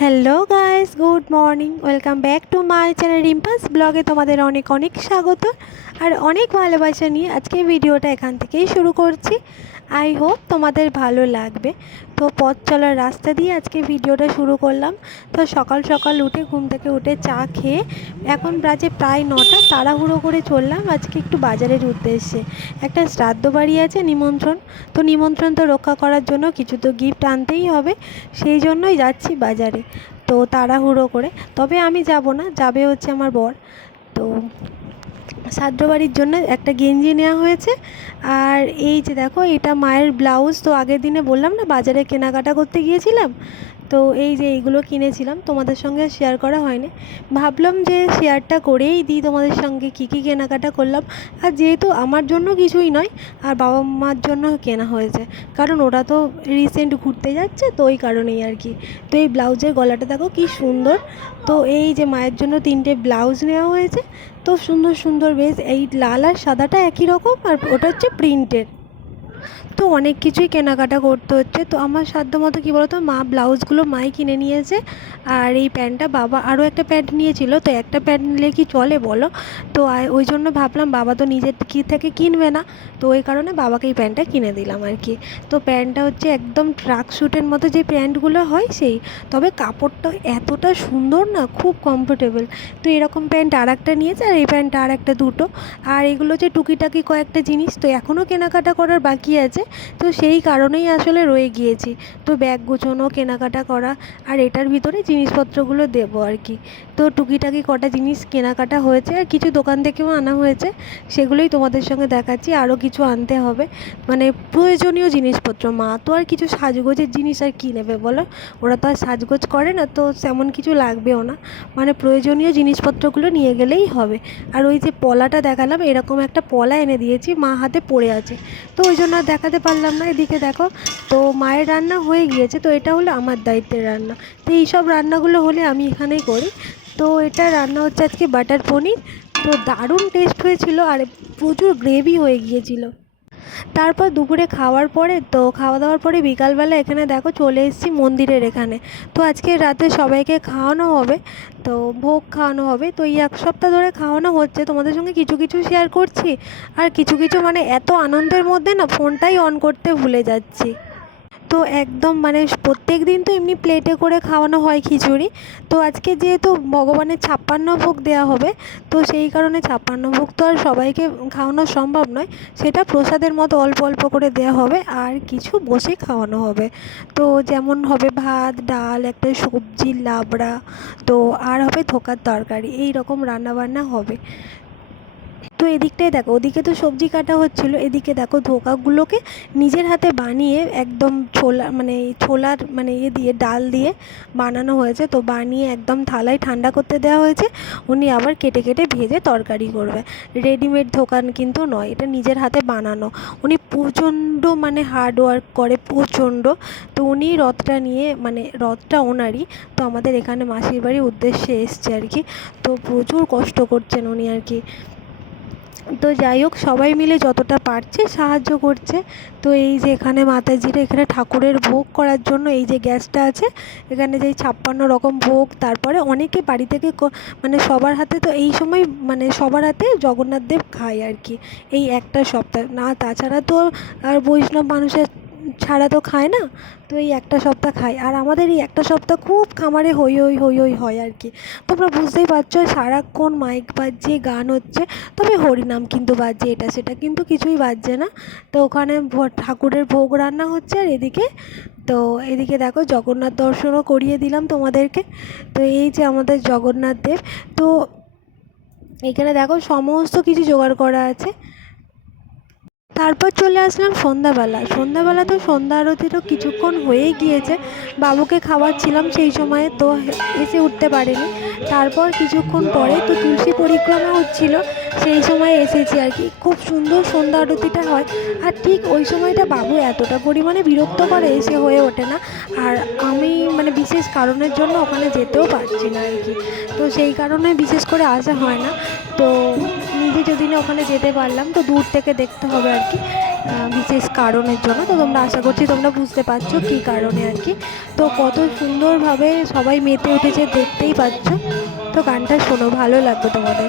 Hello guys, good morning. Welcome back to my channel Rimpa's ব্লগে তোমাদের অনেক অনেক স্বাগত আর অনেক ভালোবাসা নিয়ে আজকে ভিডিওটা এখান থেকেই শুরু করছি। আই হোপ তোমাদের ভালো লাগবে। তো পথ চলার রাস্তা দিয়ে আজকে ভিডিওটা শুরু করলাম। তো সকাল সকাল উঠে ঘুম থেকে উঠে চা খেয়ে এখন বাজে প্রায় নটা, তাড়াহুড়ো করে চললাম আজকে একটু বাজারের উদ্দেশ্যে। একটা শ্রাদ্ধ বাড়ি আছে নিমন্ত্রণ, তো নিমন্ত্রণ তো রক্ষা করার জন্য কিছু তো গিফট আনতেই হবে, সেই জন্যই যাচ্ছি বাজারে। তো তাড়াহুড়ো করে, তবে আমি যাব না, যাবে হচ্ছে আমার বর। তো শ্রাদ্ধ বাড়ির জন্য একটা গেঞ্জি নেওয়া হয়েছে। আর এই যে দেখো, এটা মায়ের ব্লাউজ। তো আগের দিনে বললাম না, বাজারে কেনাকাটা করতে গিয়েছিলাম। তো এই যে এইগুলো কিনেছিলাম, তোমাদের সঙ্গে শেয়ার করা হয়নি। ভাবলাম যে শেয়ারটা করেই দিই, তোমাদের সঙ্গে কী কী কেনাকাটা করলাম। আর যেহেতু আমার জন্য কিছুই নয়, আর বাবা মার জন্য কেনা হয়েছে। কারণ ওরা তো রিসেন্ট ঘুরতে যাচ্ছে, তো ওই কারণেই আর কি। তো এই ব্লাউজের গলাটা দেখো কী সুন্দর। তো এই যে মায়ের জন্য তিনটে ব্লাউজ নেওয়া হয়েছে। তো সুন্দর সুন্দর বেশ এই লাল আর সাদাটা একই রকম আর ওটা হচ্ছে প্রিন্টের তো অনেক কিছুই কেনাকাটা করতে হচ্ছে। তো আমার সাধ্য মতো কী বলতো, মা ব্লাউজগুলো মাই কিনে নিয়েছে আর এই প্যান্টটা বাবা আরও একটা প্যান্ট নিয়েছিল। তো একটা প্যান্ট নিলে কি চলে বলো? তো ওই জন্য ভাবলাম বাবা তো নিজের কি থেকে কিনবে না। তো ওই কারণে বাবাকে এই প্যান্টটা কিনে দিলাম আর কি। তো প্যান্টটা হচ্ছে একদম ট্রাক স্যুটের মতো যে প্যান্টগুলো হয় সেই, তবে কাপড়টা এতটা সুন্দর না, খুব কমফোর্টেবল তো এরকম প্যান্ট আর একটা নিয়েছে আর এই প্যান্টটা আর একটা দুটো। আর এগুলো যে টুকিটাকি কয়েকটা জিনিস তো এখনও কেনাকাটা করার বাকি আছে। তো সেই কারণেই আসলে রয়ে গিয়েছি। তো ব্যাগ গোছানো, কেনাকাটা করা আর এটার ভিতরে জিনিসপত্রগুলো দেবো আর কি। তো টুকিটাকি কটা জিনিস কেনাকাটা হয়েছে আর কিছু দোকান থেকেও আনা হয়েছে, সেগুলোই তোমাদের সঙ্গে দেখাচ্ছি। আরও কিছু আনতে হবে। মানে প্রয়োজনীয় জিনিসপত্র, মা তো আর কিছু সাজগোজের জিনিস আর কী নেবে বলো? ওরা তো আর সাজগোজ করে না, তো তেমন কিছু লাগবেও না। মানে প্রয়োজনীয় জিনিসপত্রগুলো নিয়ে গেলেই হবে। আর ওই যে পলাটা দেখালাম, এরকম একটা পলা এনে দিয়েছি, মা হাতে পড়ে আছে। তো ওই জন্য আর দেখাতে পারলাম না। এদিকে দেখো, তো মায়ের রান্না হয়ে গিয়েছে, তো এটা হলো আমার দায়িত্বের রান্না। তো এইসব রান্নাগুলো হলে আমি এখানেই করি। তো এটা রান্না হচ্ছে আজকে বাটার পনির। তো দারুণ টেস্ট হয়েছিল আর প্রচুর গ্রেভি হয়ে গিয়েছিল। তারপর দুপুরে খাওয়ার পরে তো খাওয়া দাওয়ার পরে বিকালবেলা এখানে দেখো চলে এসেছি মন্দিরের এখানে। তো আজকে রাতে সবাইকে খাওয়ানো হবে, তো ভোগ খাওয়ানো হবে। তো এই এক সপ্তাহ ধরে খাওয়ানো হচ্ছে। তোমাদের সঙ্গে কিছু কিছু শেয়ার করছি। আর কিছু কিছু মানে এত আনন্দের মধ্যে না ফোনটাই অন করতে ভুলে যাচ্ছি। তো একদম মানে প্রত্যেক দিন তো এমনি প্লেটে করে খাওয়ানো হয় খিচুড়ি। তো আজকে যেহেতু ভগবানের ছাপ্পান্ন ভোগ দেওয়া হবে, তো সেই কারণে ছাপ্পান্ন ভোগ তো আর সবাইকে খাওয়ানো সম্ভব নয়। সেটা প্রসাদের মতো অল্প অল্প করে দেওয়া হবে আর কিছু বসে খাওয়ানো হবে। তো যেমন হবে ভাত, ডাল, একটা সবজি, লাবড়া, তো আর হবে ধোকার তরকারি। এই রকম রান্নাবান্না হবে। তো এদিকটাই দেখো, ওদিকে তো সবজি কাটা হচ্ছিল, এদিকে দেখো ধোকাগুলোকে নিজের হাতে বানিয়ে একদম ছোলা মানে ছোলার মানে ইয়ে দিয়ে, ডাল দিয়ে বানানো হয়েছে। তো বানিয়ে একদম থালায় ঠান্ডা করতে দেওয়া হয়েছে। উনি আবার কেটে কেটে ভেজে তরকারি করবে। রেডিমেড দোকান কিন্তু নয়, এটা নিজের হাতে বানানো। উনি প্রচণ্ড মানে হার্ড ওয়ার্ক করে, প্রচণ্ড। তো উনি রথটা নিয়ে মানে রথটা ওনারই। তো আমাদের এখানে মাসির বাড়ির উদ্দেশ্যে এসছে আর কি। তো প্রচুর কষ্ট করছেন উনি আর কি। তো যাই হোক, সবাই মিলে যতটা পারছে সাহায্য করছে। তো এই যে এখানে মাতাজিরা, এখানে ঠাকুরের ভোগ করার জন্য এই যে গ্যাসটা আছে, এখানে যে ছাপ্পান্ন রকম ভোগ, তারপরে অনেকে বাড়ি থেকে মানে সবার হাতে তো এই সময় মানে সবার হাতে জগন্নাথদেব খায় আর কি, এই একটা সপ্তাহ। না, তাছাড়া তো আর বৈষ্ণব মানুষের ছাড়া তো খায় না, তো এই একটা সপ্তাহ খায়। আর আমাদের এই একটা সপ্তাহ খুব খামারে হই হই হই হই হয় আর কি। তোমরা বুঝতেই পারছ, সারাক্ষণ মাইক বাজছে, গান হচ্ছে, তবে হরিনাম কিন্তু বাজছে, এটা সেটা কিন্তু কিছুই বাজছে না। তো ওখানে ঠাকুরের ভোগ রান্না হচ্ছে আর এদিকে, তো এদিকে দেখো জগন্নাথ দর্শনও করিয়ে দিলাম তোমাদেরকে। তো এই যে আমাদের জগন্নাথ দেব, তো এখানে দেখো সমস্ত কিছু জোগাড় করা আছে। তারপর চলে আসলাম সন্ধ্যাবেলা সন্ধ্যাবেলা তো সন্ধ্যা আরতিরও কিছুক্ষণ হয়েই গিয়েছে। বাবুকে খাওয়াচ্ছিলাম সেই সময়ে, তো এসে উঠতে পারেনি। তারপর কিছুক্ষণ পরে তো তুলসী পরিক্রমা হচ্ছিল, সেই সময় এসেছি আর কি। খুব সুন্দর সন্ধ্যা আরতিটা হয়। আর ঠিক ওই সময়টা বাবু এতটা পরিমাণে বিরক্ত করে এসে হয়ে ওঠে না। আর আমি মানে বিশেষ কারণের জন্য ওখানে যেতেও পারছি না আর কি। তো সেই কারণে বিশেষ করে আসা হয় না। তো নিজে যদি না ওখানে যেতে পারলাম, তো দূর থেকে দেখতে হবে আর কি বিশেষ কারণের জন্য। তো তোমরা আশা করছি তোমরা বুঝতে পারছ কী কারণে আর কি। তো কত সুন্দরভাবে সবাই মেতে উঠেছে, দেখতেই পাচ্ছ। তো গানটা শোনো, ভালো লাগবে তোমাদের।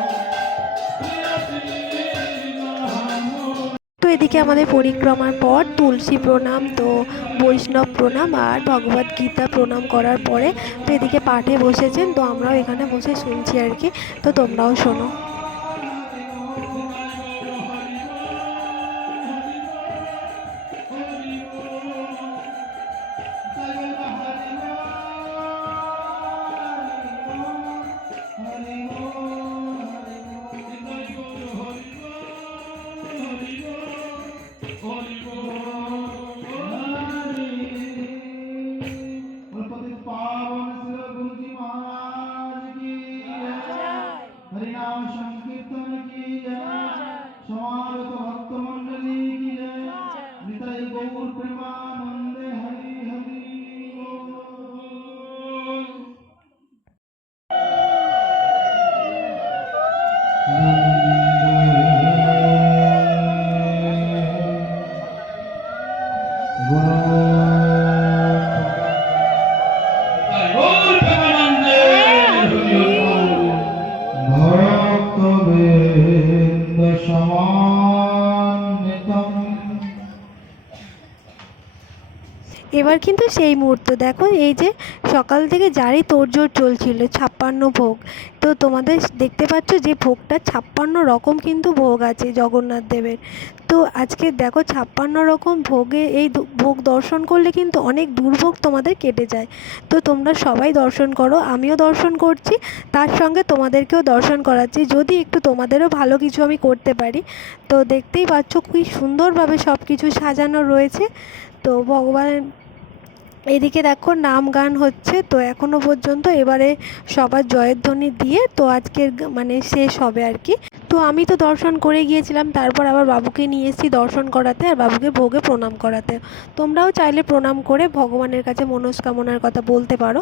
এদিকে আমাদের পরিক্রমার পর তুলসী প্রণাম, তো বৈষ্ণব প্রণাম আর ভগবত গীতা প্রণাম করার পরে তো এদিকে পাঠে বসেছেন, তো আমরাও এখানে বসে শুনছি আর কি। তো তোমরাও শোনো। সংকীর্তন কি সমাবেত ভক্তমন্ডলী কি নিতাই গৌর প্রেমানন্দ এবার কিন্তু সেই মুহূর্ত। দেখো, এই যে সকাল থেকে যারই তোড়জোড় চলছিল, ছাপ্পান্ন ভোগ। তো তোমাদের দেখতে পাচ্ছ যে ভোগটা ছাপ্পান্ন রকম কিন্তু ভোগ আছে জগন্নাথ দেবের। তো আজকে দেখো ছাপ্পান্ন রকম ভোগে এই ভোগ দর্শন করলে কিন্তু অনেক দুর্ভোগ তোমাদের কেটে যায়। তো তোমরা সবাই দর্শন করো, আমিও দর্শন করছি, তার সঙ্গে তোমাদেরকেও দর্শন করাচ্ছি, যদি একটু তোমাদেরও ভালো কিছু আমি করতে পারি। তো দেখতেই পাচ্ছ খুবই সুন্দরভাবে সব কিছু সাজানো রয়েছে। তো ভগবান এদিকে দেখো নাম গান হচ্ছে, তো এখনও পর্যন্ত এবারে সবার জয়ের ধ্বনি দিয়ে তো আজকের মানে শেষ হবে আর কি। তো আমি তো দর্শন করে গিয়েছিলাম, তারপর আবার বাবুকে নিয়ে এসেছি দর্শন করাতে আর বাবুকে ভোগে প্রণাম করাতে। তোমরাও চাইলে প্রণাম করে ভগবানের কাছে মনস্কামনার কথা বলতে পারো।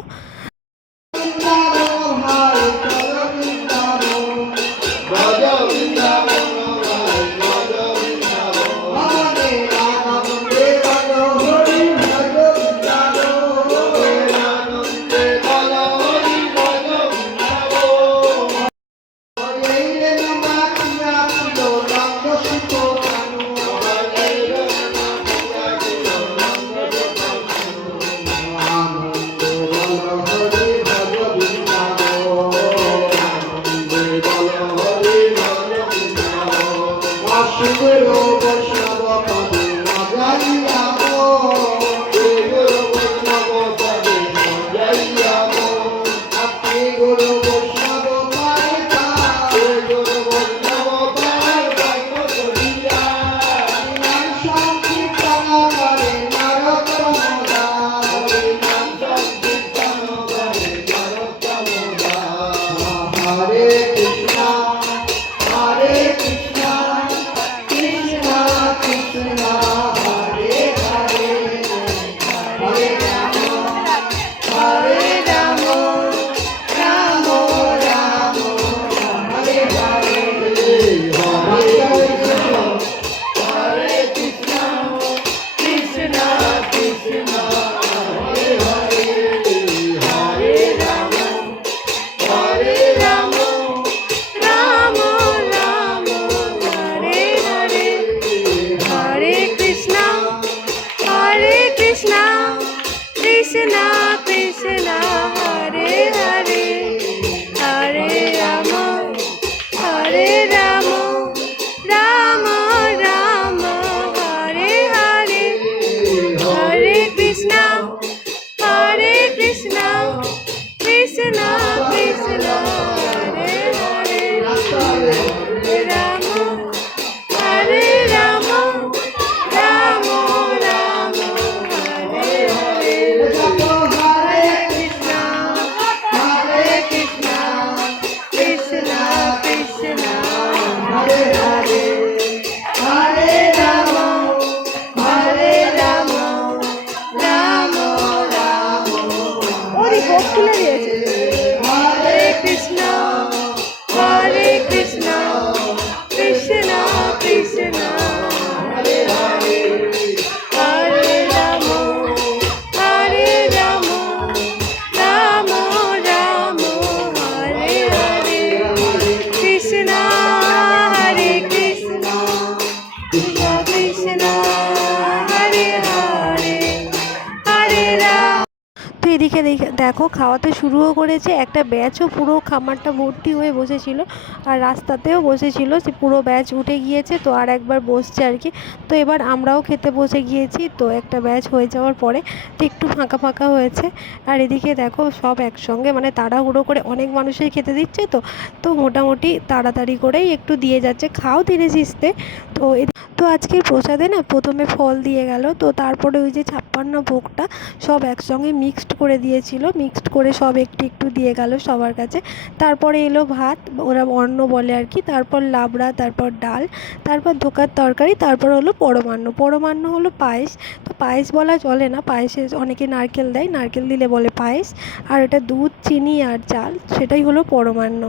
দেখে- খাওয়াতে শুরুও করেছে, একটা ব্যাচও পুরো খামারটা ভর্তি হয়ে বসেছিল আর রাস্তাতেও বসেছিল, সে পুরো ব্যাচ উঠে গিয়েছে, তো আর একবার বসছে আর কি। তো এবার আমরাও খেতে বসে গিয়েছি, তো একটা ব্যাচ হয়ে যাওয়ার পরে তো একটু ফাঁকা ফাঁকা হয়েছে। আর এদিকে দেখো, সব একসঙ্গে মানে তাড়াহুড়ো করে অনেক মানুষের খেতে দিচ্ছে তো তো মোটামুটি তাড়াতাড়ি করেই একটু দিয়ে যাচ্ছে। খাও ধীরে সিস্তে। তো তো আজকের প্রসাদে না প্রথমে ফল দিয়ে গেল, তো তারপরে ওই যে ছাপ্পান্ন ভোগটা সব একসঙ্গে মিক্সড করে দিয়েছিল। মিক্সড করে সব একটু একটু দিয়ে গেল সবার কাছে। তারপরে এলো ভাত, ওরা অন্ন বলে আর কি। তারপর লাবড়া, তারপর ডাল, তারপর ধোকার তরকারি, তারপর হলো পরমান্ন। পরমান্ন হলো পায়েস। তো পায়েস বলা চলে না, পায়েসে অনেকে নারকেল দেয়, নারকেল দিলে বলে পায়েস। আর এটা দুধ, চিনি আর চাল, সেটাই হলো পরমান্ন।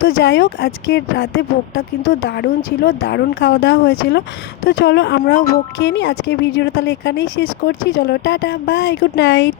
তো যাই হোক, আজকের রাতে ভোগটা কিন্তু দারুণ ছিল, দারুণ খাওয়া দাওয়া হয়েছিল। তো চলো আমরাও ভোগ খেয়ে নিই। আজকে ভিডিওটা তাহলে এখানেই শেষ করছি। চলো টাটা বাই গুড নাইট